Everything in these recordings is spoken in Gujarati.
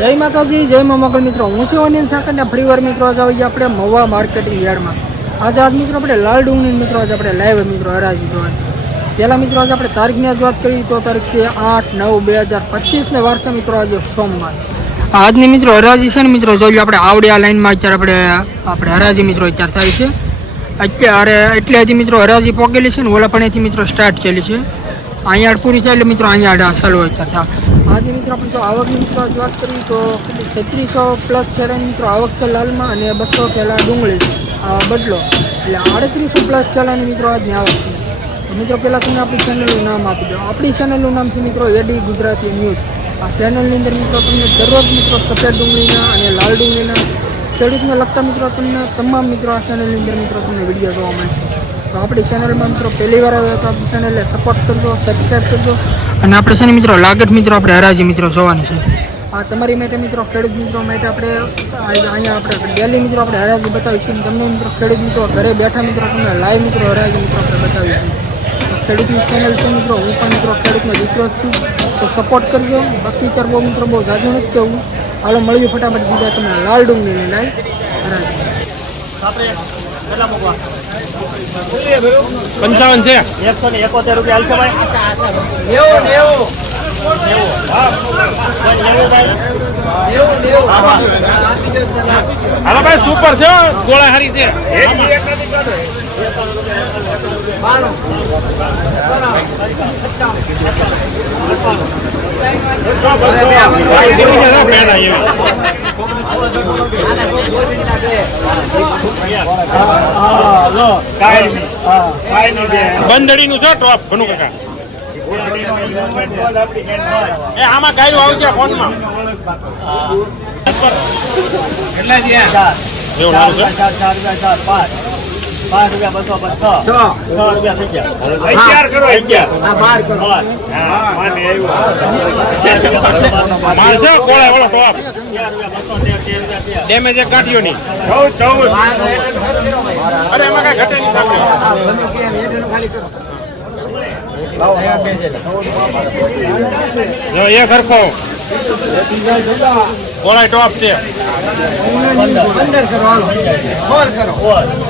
જય માતાજી, જય મા મોગલ મિત્રો. હું છું અનિલ ઠાકર ને ફરીવાર મિત્રો, આજે આવી આપણે મવા માર્કેટિંગ યાર્ડમાં. આજે આજ મિત્રો આપણે લાલ ડુંગની મિત્રો, આજે આપણે લાઈવ મિત્રો હરાજી જોવાની. પહેલાં મિત્રો, આજે આપણે તારીખની આજ વાત કરીએ તો તારીખ છે આઠ નવ બે હજાર પચીસને વારસા મિત્રો, આજે સોમવાર. આજની મિત્રો હરાજી છે ને મિત્રો, જોઈ લો આપણે આવડી આ લાઈનમાં અત્યારે આપણે આપણે હરાજી મિત્રો અત્યારે થાય છે. અત્યારે એટલે હજી મિત્રો હરાજી પોકેલી છે ને ઓલા પણ મિત્રો સ્ટાર્ટ થયેલી છે. અહીંયા પૂરી એટલે મિત્રો અહીંયા ચાલુ અત્યારે આજે મિત્રો આપણે જો આવકની મિત્રો વાત કરીએ તો છત્રીસો પ્લસ ચલણ મિત્રો આવક છે લાલમાં અને બસો પહેલાં ડુંગળી બદલો. એટલે આડત્રીસો પ્લસ ચલણ મિત્રો આજની આવક છે. મિત્રો પહેલાં તમને આપણી ચેનલનું નામ આપી દો આપણી ચેનલનું નામ છે મિત્રો એડી ગુજરાતી ન્યૂઝ આ ચેનલની અંદર મિત્રો તમને દરરોજ મિત્રો સફેદ ડુંગળીના અને લાલ ડુંગળીના ખેડૂતને લગતા મિત્રો તમને તમામ મિત્રો આ ચેનલની અંદર મિત્રો તમને વીડિયો જોવા મળશે. તો આપણી ચેનલમાં મિત્રો પહેલી વાર આવે તો આપણી ચેનલને સપોર્ટ કરજો સબસ્ક્રાઈબ કરજો. અને આપણે છે ને મિત્રો લાગત મિત્રો આપણે હરાજી મિત્રો જોવાની છે. આ તમારી માટે મિત્રો ખેડૂત મિત્રો માટે આપણે અહીંયા આપણે ડેલી મિત્રો આપણે હરાજી બતાવીશું. તમને મિત્રો ખેડૂત મિત્રો ઘરે બેઠા મિત્રો તમને લાઈવ મિત્રો હરાજી મિત્રો આપણે બતાવીશું. ખેડૂતની ચેનલ છે મિત્રો હું પણ મિત્રો ખેડૂતનો દીકરો જ છું. તો સપોર્ટ કરજો. બાકી કરવો મિત્રો બહુ જાજુ નથી કહેવું. હાલો મળ્યું ફટાફટ સીધા તમે લાલ ડુંગળીની લાઈ હરાજી. પંચાવન છે. એકસો ને એકોતેર રૂપિયા હાલશે ભાઈ નેવું નેવું હાલો ભાઈ સુપર છે. ગોળા હારી છે પેલા એવી. બંધડીનું છે ટોપ ઘણું કાકા એ આમાં ગાયું આવશે ફોનમાં. કેટલા છે એવું સારું છે? પાંચ રૂપિયા બસો બસો. છ. રૂપિયા થઈ ગયા. અગિયાર કરો અગિયાર. બાર કરો. માલ છે કોળા વાળો ટોપ ડેમેજ એક કાઢ્યો નહીં. ચૌદ ચૌદ. અરે એમાં કઈ ઘટે નહીં સામે જો એ ખરખો કોળા ટોપ છે. મારે તો નંબર હોય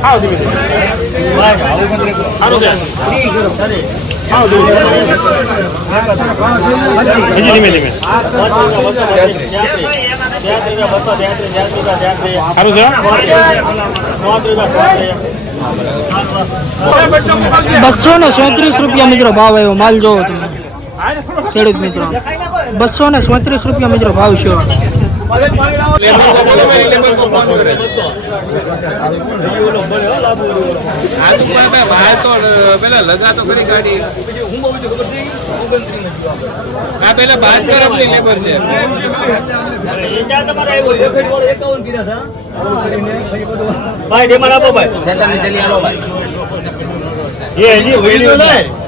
આવ છે આવ ધીમે હજી ધીમે ધીમે. સારું છે? બસો ને સોત્રીસ રૂપિયા મિત્રો ભાવ આવ્યો માલ જોવો તમે. ખેડૂત મિત્રો. બસો ને સોત્રીસ રૂપિયા મિત્રો ભાવ છે. પેલા ખરી ગાડી આ પેલા બાદ તરફની લેબર છે ભાઈ ડિમાન્ડ આપો ભાઈ એ હજી વળ્યું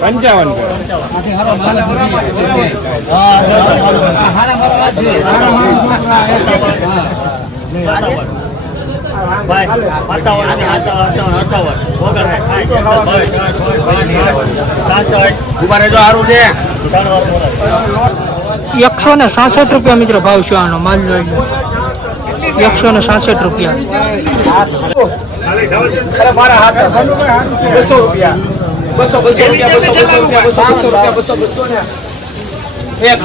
પંચાવન એકસો ને સાસઠ રૂપિયા મિત્રો ભાવ છે આનો માલ જોઈ એકસો ને સાસઠ રૂપિયા. મારા હાથ બસો બસો બસો રૂપિયા બસો બસો રૂપિયા બસો બસો રૂપિયા બસો બસો ને એક.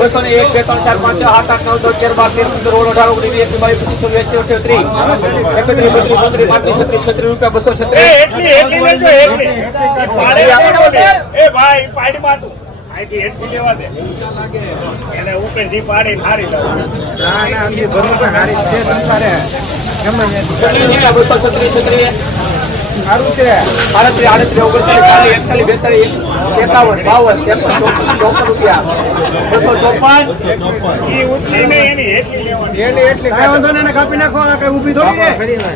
બસો ને એક બે ત્રણ ચાર પાંચ છ સાત આઠ નવ દસ અગિયાર બાર તેર પંદર સોળ અઢાર ઓગણીસ વીસ એકવીસ બાવીસ પચીસ છવ્વીસ ત્રીસ એકત્રીસ બત્રીસ ચોત્રીસ પાંત્રીસ છત્રીસ છત્રીસ રૂપિયા બસો છત્રીસ. બસો છત્રીસ છત્રીસ? આડત્રીસ આડત્રીસ ઓગણચાલીસ ચાલીસ એકતાલીસ બેતાલીસ એકાવન બાવન ત્રેપન ચોપન રૂપિયા. બસો ચોપન. ઈ એની એટલી કાંઈ વાંધો કાપી નાખો આ કાંઈ ઊભી થોડી છે.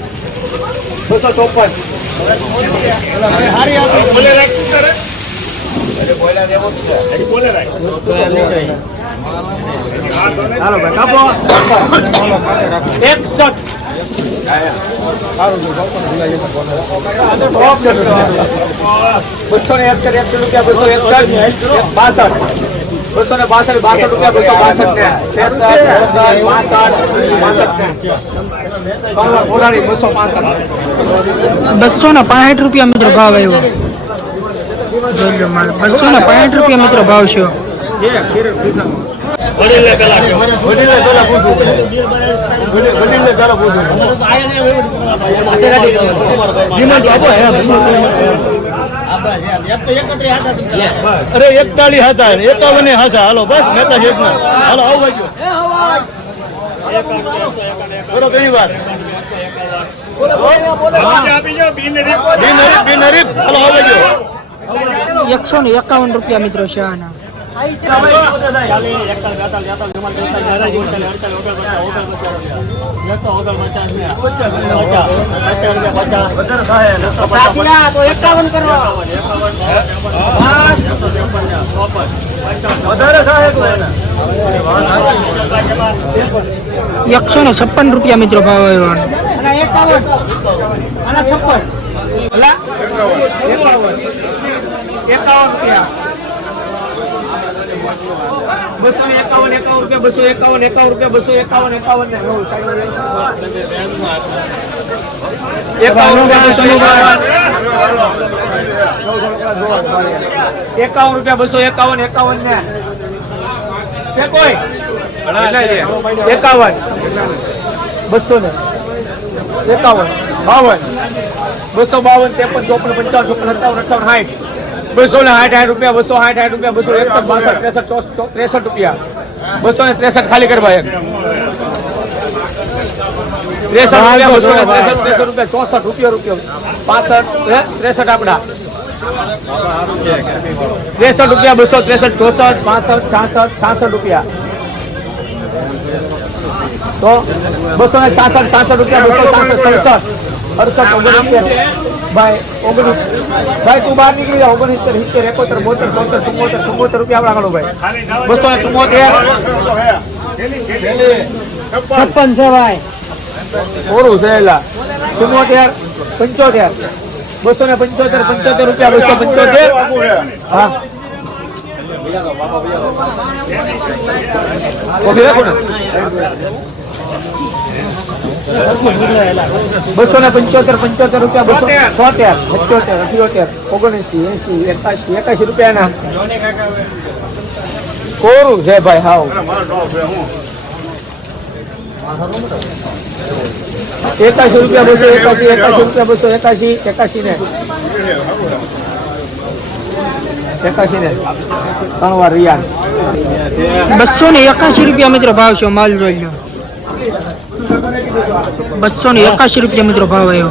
બસો ચોપન. શું કરે બોલે રાખ વાંધો નહીં. ચાલો ભાઈ કાપો. એકસઠ. બસો ને એકસઠ રૂપિયા બસો એકસઠ બસો ને બાસઠ બાસઠ રૂપિયા બસો બાસઠ ને પાસઠ પાસઠ બસો પાસઠ ને પાંઠ રૂપિયા મિત્રો ભાવ આવ્યો બસો ને પાસઠ રૂપિયા મિત્રો ભાવ છે. અરે એકતાલીસ હતા એકાવન હતા હાલો બસ મહેતા શેખ ના. હાલો આવું ભાઈ બોલો કઈ વાત. એકસો ને એકાવન રૂપિયા મિત્રો છે આના એકસો ને છપ્પન રૂપિયા મિત્રો ભાવ આવ્યો છપ્પન. એકાવન રૂપિયા. બસો એકાવન એકાવન રૂપિયા બસો એકાવન એકાવન રૂપિયા બસો એકાવન એકાવન ને નવ એકાવન એકાવન રૂપિયા બસો એકાવન એકાવન ને છે કોઈ એકાવન બસો ને એકાવન બાવન બસો બાવન ત્રેપન ચોપન પંચાવન ચોપન સત્તાવન અઠાવન સાઠ બસો ને સાઠ સાઠ રૂપિયા બસો સાઠ સાઠ રૂપિયા બસો એકસઠ બાસઠ ત્રેસઠ ચોસઠ ત્રેસઠ રૂપિયા. બસો ને ત્રેસઠ ખાલી કરવા એક ત્રેસઠ રૂપિયા બસો ને ત્રેસઠ ત્રેસઠ રૂપિયા ચોસઠ રૂપિયા રૂપિયા. પાસઠ હે? ત્રેસઠ આપડા. ત્રેસઠ રૂપિયા બસો ત્રેસઠ ચોસઠ પાસઠ છાસઠ છાસઠ રૂપિયા. તો બસો ને છાસઠ છાસઠ રૂપિયા બસો છાસઠ સડસઠ. અડસઠ ઓગણસિત્તેર ભાઈ, ઓગણીસ ભાઈ, તું બહાર નીકળી જાવ ઓગણસિત્તેર સિત્તેર, એકોતેર, બોતેર, ચોતેર, ચુમ્મોતેર ચુમ્મોતેર રૂપિયા આપણા ભાઈ. બસો ને ચુમ્મોતેર. છપ્પન છે ભાઈ. થોડું છે એલા. પંચોતેર. બસો ને પંચોતેર પંચોતેર રૂપિયા, બસો પંચોતેર. હા. ઓકે રાખો ને. બસો ને પંચોતેર પંચોતેર રૂપિયા, બસો છોતેર પંચોતેર, અઠ્યોતેર ઓગણએસી એસી એકાશી એકાશી રૂપિયાના કોરું છે ભાઈ હાવ? એકાસી રૂપિયા બસો, એકાશી એકાસી રૂપિયા બસો, એકાશી એકાશી ને. એકાશી ને. ત્રણ વાર રિયાન. બસો ને એકાશી રૂપિયા મિત્રો ભાવ છે માલ લો. બસો ને એકાશી રૂપિયા મિત્રો ભાવ આવ્યો.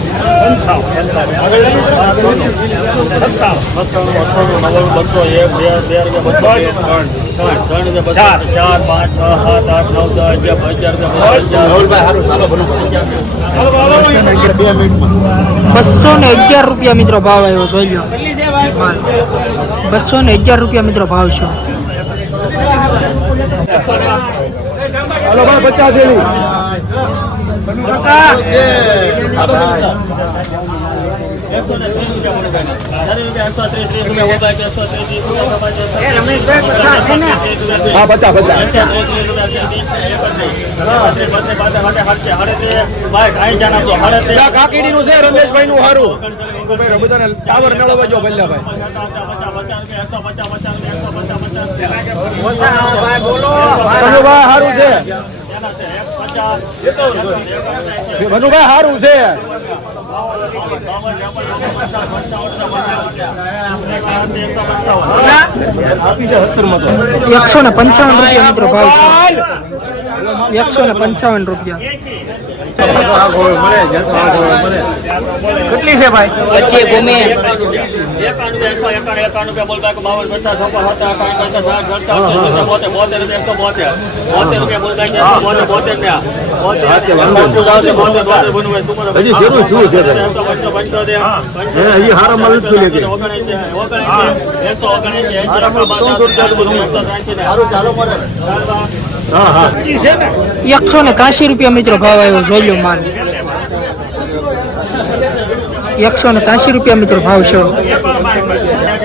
રૂપિયા એકસો સિત્તેર સિત્તેર રૂપિયા સિત્તેર સિત્તેર એકોતેર એ બસો ને અગિયાર ભાઈ રૂપિયા મિત્રો ભાવ એકસો બોતેર બોતેર રૂપિયા એકસો બોતેર બોતેર રૂપિયા બોતેર નું બોતેર બોતેરનું બોતેર સત્તર અઠ્યોતેર ઓગણએંસી એકાવન પંચ્યાસી એંસી અઠ્યાસી હજાર સારું છે એક હેઠી લઈ જાઓ તો હેઠી હેઠી એ ખરખું આપણા લાવજો. નેવાસી સારું છે મોરારી ત્રાણું સત્તાણું અઠાણું નવ્વાણું બસો એક બે બે રૂપિયા બસો ત્રણ ત્રણ ત્રણ રૂપિયા બસો ચાર પાંચ છ સાત આઠ નવ દસ અગિયાર અગિયાર રૂપિયા બસો ને. કાશી રૂપિયા મિત્રો ભાવ આવ્યો જોઈ લો બસો ને અગિયાર રૂપિયા મિત્રો ભાવ છે.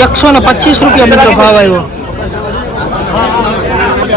એકસો ને પચીસ રૂપિયા મિત્રો ભાવ ચાલીસ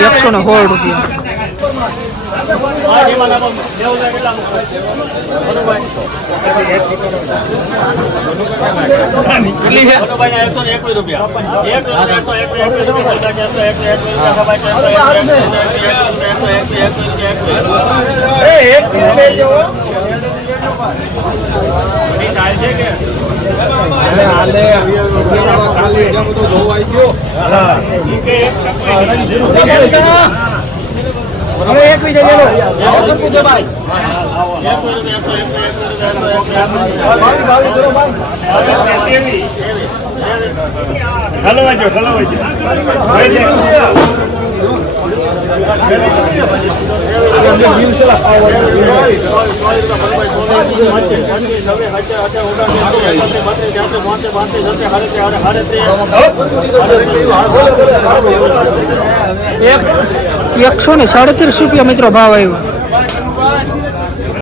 એકસો ને સોળ રૂપિયા એક ભાવ છે હવે એક લેલો હલવાજો હલવાજો એકસો ને સાડત્રીસ રૂપિયા મિત્રો ભાવ આવ્યો.